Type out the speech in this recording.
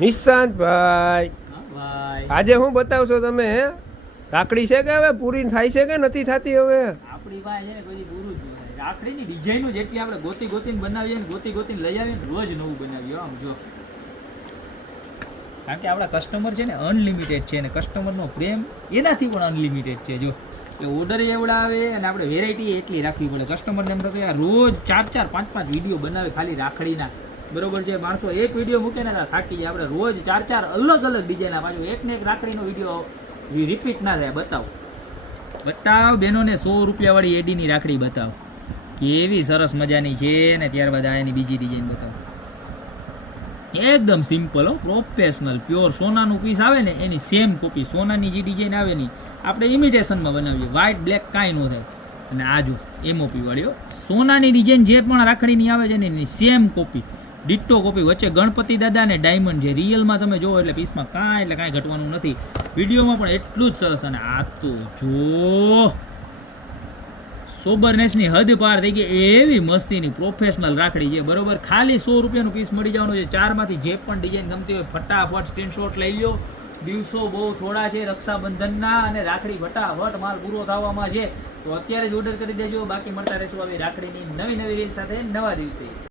નિશાંતભાઈ, આજે હું બતાવશો તમે? રાખડી છે કે હવે પૂરી થાય છે કે નથી થતી? હવે આપણી પાસે છે ને બધી પૂરું જ થાય. રાખડીની ડિઝાઇનો જેટલી આપણે ગોતીને બનાવીએ ને ગોતીને લઈ આવીએ ને રોજ નવું બનાવીએ. આમ જો, કારણ કે આપણા કસ્ટમર છે ને અનલિમિટેડ છે ને કસ્ટમરનો પ્રેમ એનાથી પણ અનલિમિટેડ છે. જો કે ઓર્ડર એવડા આવે અને આપણે વેરાયટી એટલી રાખવી પડે. કસ્ટમરને એમ થતું યાર રોજ 4-4, 5-5 વિડીયો બનાવે ખાલી રાખડીના, બરોબર છે? માણસો એક વિડીયો મૂકે ને થાકી જાય. આપણે રોજ 4-4 અલગ ડિઝાઇનના, પાછું એક ને એક રાખડીનો વિડીયો રિપીટ ના થાય. બતાવ બહેનોને 100 રૂપિયા વાળી એડીની રાખડી બતાવ, કેવી સરસ મજાની છે. ને ત્યારબાદ આ એની બીજી ડિઝાઇન બતાવો, એકદમ સિમ્પલ હો, પ્રોફેશનલ પ્યોર સોનાનું પીસ આવે ને એની સેમ કોપી. સોનાની જે ડિઝાઇન આવે ને આપણે ઇમિટેશનમાં બનાવીએ, વ્હાઇટ બ્લેક કાંઈ ન થાય. અને આ જો એમઓપી વાળી હો, સોનાની ડિઝાઇન જે પણ રાખડીની આવે છે ને એની સેમ કોપી, ડિટ્ટો કોપી. વચ્ચે ગણપતિ દાદા ને ડાયમંડ છે. રિયલમાં તમે જોવો એટલે પીસમાં કાંઈ ઘટવાનું નથી. વિડીયોમાં પણ એટલું જ સરસ. અને આ તો જો સોબરનેસની હદ પાર થઈ ગઈ એવી મસ્તીની પ્રોફેશનલ રાખડી છે, બરોબર? ખાલી 100 રૂપિયાનું પીસ મળી જવાનું છે. 4માંથી જે પણ ડિઝાઇન ગમતી હોય ફટાફટ સ્ક્રીનશોટ લઈ લો. દિવસો બહુ થોડા છે રક્ષાબંધનના, અને રાખડી ફટાફટ માલ પૂરો થવામાં છે. તો અત્યારે જ ઓર્ડર કરી દેજો. બાકી મળતા રહેશું આવી રાખડીની નવી રીલ સાથે નવા દિવસે.